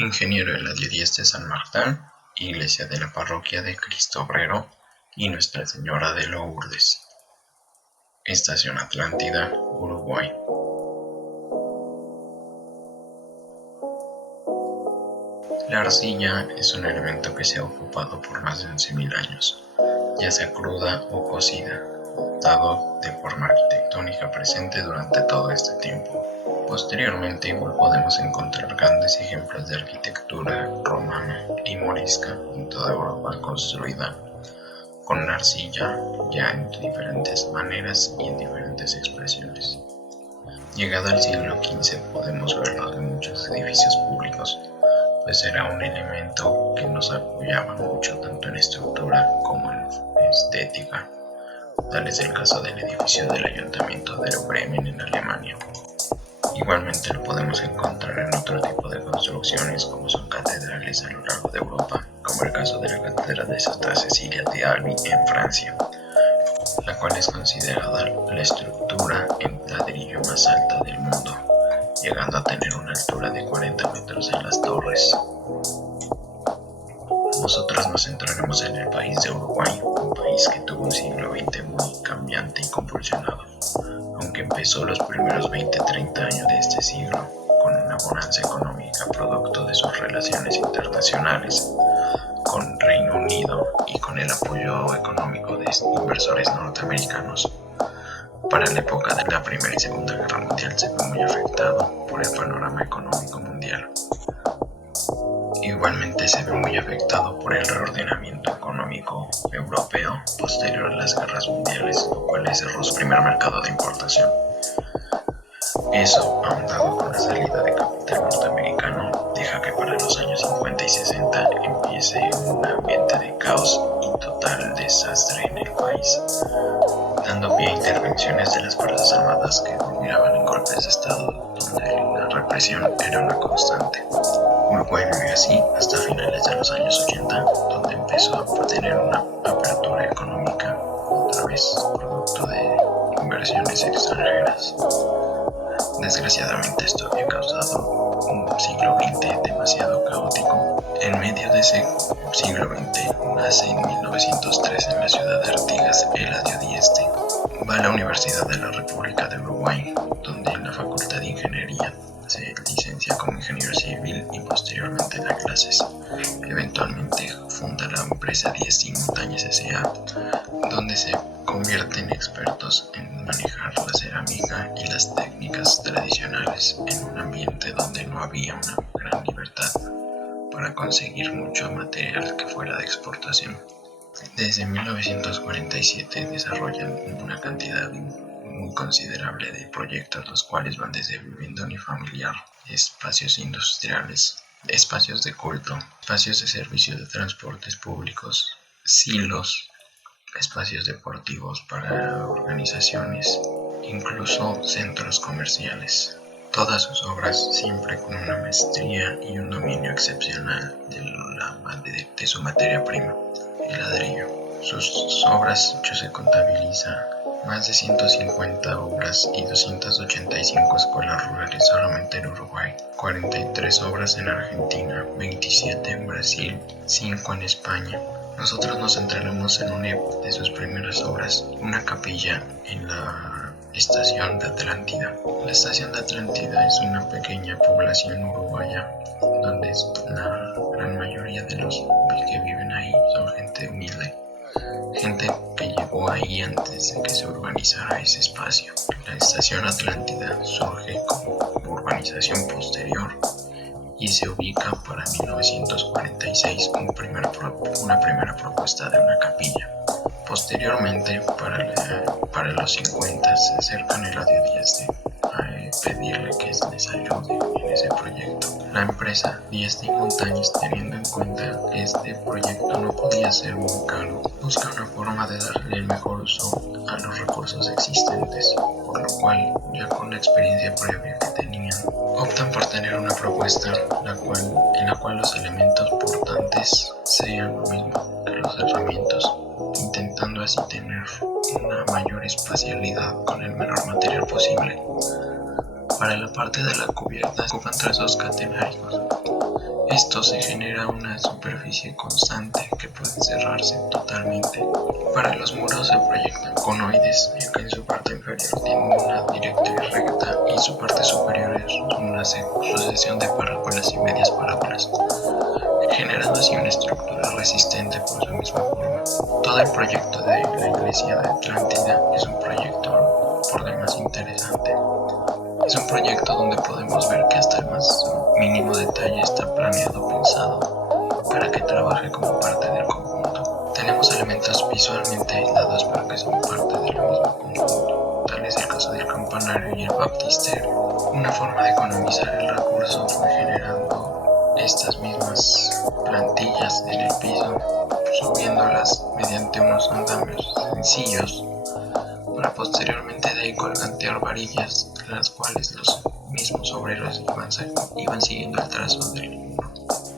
Ingeniero Eladio Díez de San Martín, iglesia de la parroquia de Cristo Obrero y Nuestra Señora de Lourdes. Estación Atlántida, Uruguay. La arcilla es un elemento que se ha ocupado por más de 11.000 años, ya sea cruda o cocida, dado de forma arquitectónica presente durante todo este tiempo. Posteriormente igual podemos encontrar grandes ejemplos de arquitectura romana y morisca en toda Europa construida con la arcilla ya en diferentes maneras y en diferentes expresiones. Llegado al siglo XV podemos verlo en muchos edificios públicos, pues era un elemento que nos apoyaba mucho tanto en estructura como en estética. Tal es el caso del edificio del Ayuntamiento de Bremen en Alemania. Igualmente lo podemos encontrar en otro tipo de construcciones como son catedrales a lo largo de Europa, como el caso de la Catedral de Santa Cecilia de Albi en Francia, la cual es considerada la estructura en ladrillo más alta del mundo, llegando a tener una altura de 40 metros en las torres. Nosotros nos centraremos en el país de Uruguay, un país que tuvo un siglo XX muy cambiante y convulsionado, aunque empezó los primeros 20-30 años de este siglo con una bonanza económica producto de sus relaciones internacionales con Reino Unido y con el apoyo económico de inversores norteamericanos. Para la época de la Primera y Segunda Guerra Mundial se vio muy afectado por el panorama económico mundial. Igualmente se ve muy afectado por el reordenamiento económico europeo posterior a las guerras mundiales, lo cual cerró su primer mercado de importación. Eso, ahondado con la salida de capital norteamericano, deja que para los años 50 y 60 empiece un ambiente de caos y total desastre en el país, dando pie a intervenciones de las Fuerzas Armadas que culminaban en golpes de Estado, donde la represión era una constante. Uruguay vivió así hasta finales de los años 80, donde empezó a tener una apertura económica, otra vez producto de inversiones extranjeras. Desgraciadamente esto había causado un siglo XX demasiado caótico. En medio de ese siglo XX nace en 1903 en la ciudad de Artigas Eladio Díez. Va a la Universidad de la República de Uruguay, donde en la Facultad de Ingeniería se licencia como ingeniero civil y posteriormente da clases. Eventualmente funda la empresa Díez Montañez S.A., donde se convierten expertos en manejar la cerámica y las técnicas tradicionales en un ambiente donde no había una gran libertad para conseguir mucho material que fuera de exportación. Desde 1947 desarrollan una cantidad muy considerable de proyectos, los cuales van desde vivienda unifamiliar, espacios industriales, espacios de culto, espacios de servicio de transportes públicos, silos, espacios deportivos para organizaciones, incluso centros comerciales. Todas sus obras siempre con una maestría y un dominio excepcional de su materia prima, el ladrillo. Sus obras se contabiliza más de 150 obras y 285 escuelas rurales solamente en Uruguay, 43 obras en Argentina, 27 en Brasil, 5 en España. Nosotros nos centraremos en una de sus primeras obras, una capilla en la estación de Atlántida. La estación de Atlántida es una pequeña población uruguaya donde la gran mayoría de los que viven ahí son gente humilde, gente que llegó ahí antes de que se urbanizara ese espacio. La estación Atlántida surge como urbanización posterior y se ubica para 1946 una primera propuesta de una capilla. Posteriormente, para los 50, se acercan a Eladio Díez a pedirle que les ayude en ese proyecto. La empresa Díez Montañez, teniendo en cuenta que este proyecto no podía ser muy caro, busca una forma de darle el mejor uso a los recursos existentes, por lo cual, ya con la experiencia previa que tenían, optan por tener una propuesta en la cual los elementos portantes sean lo mismo que los herramientas, intentando así tener una mayor espacialidad con el menor material posible. Para la parte de la cubierta ocupan trazos catenáricos. Esto se genera una superficie constante que puede cerrarse totalmente. Para los muros se proyectan conoides, ya que en su parte inferior tienen una directriz recta y su parte superior es una sucesión de parábolas y medias parábolas, generando así una estructura resistente por su misma forma. Todo el proyecto de la iglesia de Atlántida es un proyecto por demás interesante. Es un proyecto donde podemos ver que hasta el más mínimo detalle está planeado, pensado, para que trabaje como parte del conjunto. Tenemos elementos visualmente aislados pero que son parte del mismo conjunto. Tal es el caso del campanario y el baptisterio. Una forma de economizar el recurso fue generando estas mismas plantillas en el piso, subiéndolas mediante unos andamios sencillos para posteriormente de ahí colgantear varillas, las cuales los mismos obreros iban siguiendo el trazo del muro.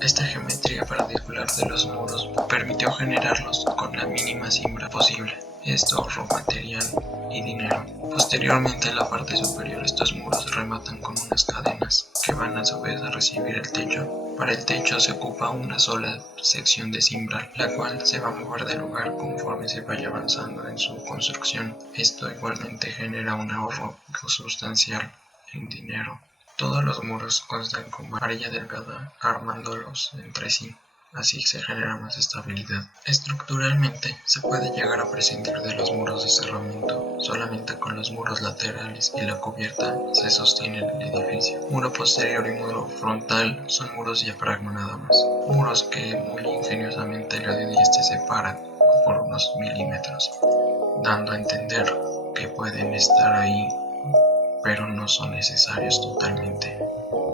Esta geometría particular de los muros permitió generarlos con la mínima siembra posible. Esto ahorró material y dinero. Posteriormente en la parte superior estos muros rematan con unas cadenas que van a su vez a recibir el techo. Para el techo se ocupa una sola sección de cimbral, la cual se va a mover de lugar conforme se vaya avanzando en su construcción. Esto igualmente genera un ahorro sustancial en dinero. Todos los muros constan con varilla delgada armándolos entre sí. Así se genera más estabilidad. Estructuralmente se puede llegar a prescindir de los muros de cerramiento. Solamente con los muros laterales y la cubierta se sostiene el edificio. Muro posterior y muro frontal son muros diafragma nada más. Muros que muy ingeniosamente el lado este separa por unos milímetros, dando a entender que pueden estar ahí, pero no son necesarios totalmente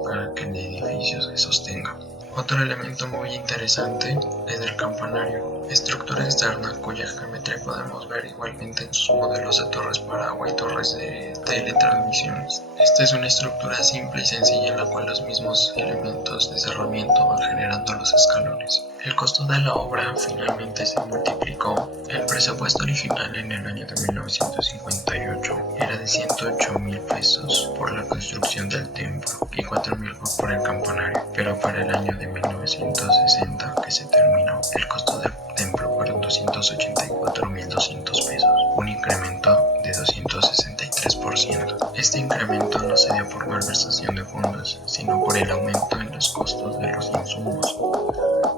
para que el edificio se sostenga. Otro elemento muy interesante es el campanario, estructura externa cuya geometría podemos ver igualmente en sus modelos de torres para agua y torres de teletransmisiones. Esta es una estructura simple y sencilla en la cual los mismos elementos de cerramiento van generando los escalones. El costo de la obra finalmente se multiplicó. El presupuesto original en el año de 1958 era de 108,000 pesos por la construcción del templo y 4,000 por el campanario, pero para el año de 1960 que se terminó, el costo del templo fueron 284,200 pesos, un incremento de 263%. Este incremento no se dio por malversación de fondos, sino por el aumento en los costos de los insumos.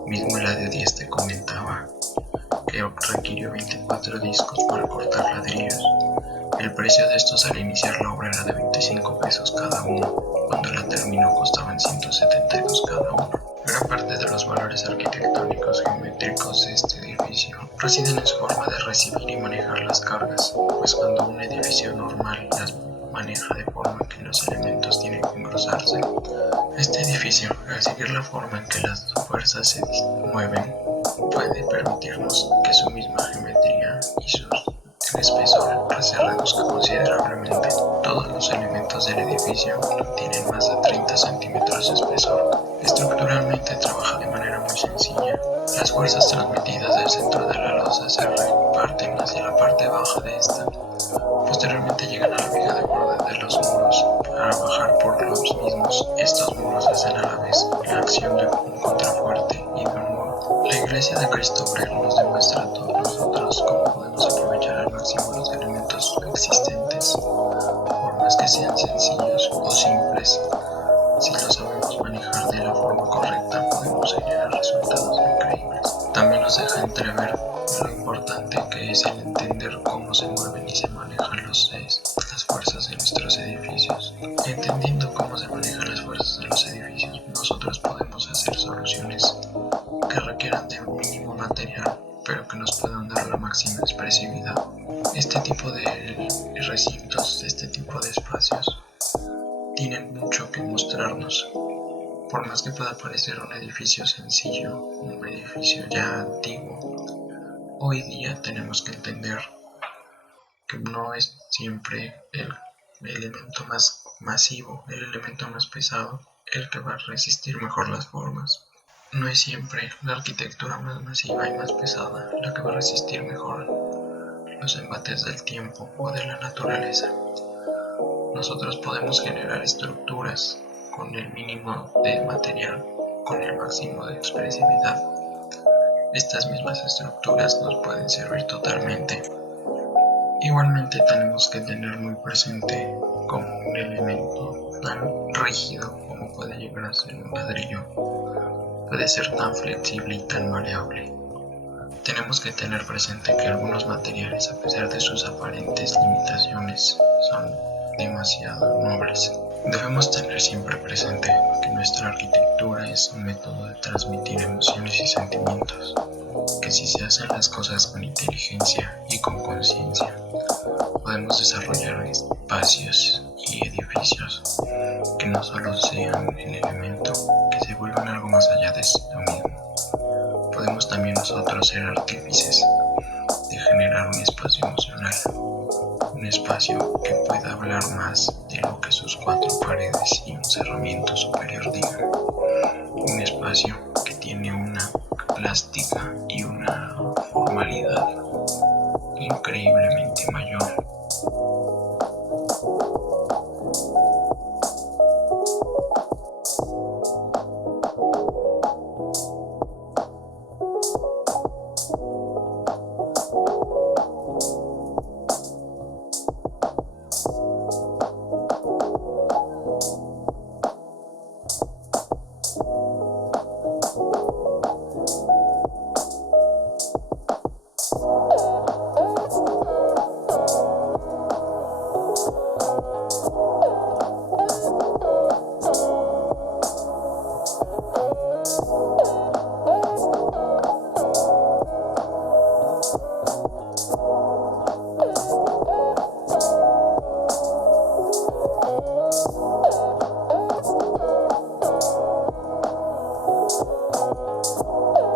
Mismo Eladio Dieste comentaba que requirió 24 discos para cortar ladrillos. El precio de estos al iniciar la obra era de 25 pesos cada uno. Cuando la terminó costaban 172 cada uno. Gran parte de los valores arquitectónicos geométricos de este edificio residen en su forma de recibir y manejar las cargas, pues cuando un edificio normal las maneja de forma que los elementos tienen que engrosarse, este edificio, al seguir la forma en que las fuerzas se mueven, puede permitirnos que su misma geometría y su espesor se reduzca considerablemente. Todos los elementos del edificio tienen más de 30 centímetros de espesor. Estructuralmente trabaja de manera muy sencilla. Las fuerzas transmitidas del centro de la losa se reparten hacia la parte baja de esta. Posteriormente llegan a la viga de borde de los muros para bajar por los mismos. Estos muros hacen a la vez la acción de un contrafuerte y de un muro. La iglesia de Cristo Obrero nos demuestra a todos nosotros cómo podemos aprovechar al máximo los elementos existentes, por más que sean sencillos o simples. Si lo sabemos manejar de la forma correcta, podemos generar resultados increíbles. También nos deja entrever lo importante que es el entender cómo se mueven y se manejan las fuerzas de nuestros edificios. Entendiendo cómo se manejan las fuerzas de los edificios, nosotros podemos hacer soluciones que requieran de un mínimo material, pero que nos puedan dar la máxima expresividad. Este tipo de recintos, este tipo de espacios, tienen mucho que mostrarnos. Por más que pueda parecer un edificio sencillo, un edificio ya antiguo, hoy día tenemos que entender que no es siempre el elemento más masivo, el elemento más pesado, el que va a resistir mejor las formas. No es siempre la arquitectura más masiva y más pesada la que va a resistir mejor los embates del tiempo o de la naturaleza. Nosotros podemos generar estructuras con el mínimo de material con el máximo de expresividad. Estas mismas estructuras nos pueden servir totalmente. Igualmente tenemos que tener muy presente como un elemento tan rígido como puede llegar a ser un ladrillo puede ser tan flexible y tan maleable. Tenemos que tener presente que algunos materiales, a pesar de sus aparentes limitaciones, son demasiado nobles. Debemos tener siempre presente que nuestra arquitectura es un método de transmitir emociones y sentimientos, que si se hacen las cosas con inteligencia y con conciencia, podemos desarrollar espacios y edificios que no solo sean el elemento, que se vuelvan algo más allá de lo mismo. Podemos también nosotros ser artífices de generar un espacio emocional, un espacio que pueda hablar más de lo que sus cuatro paredes y un cerramiento superior digan, un espacio que tiene una plástica y una formalidad increíblemente mayor.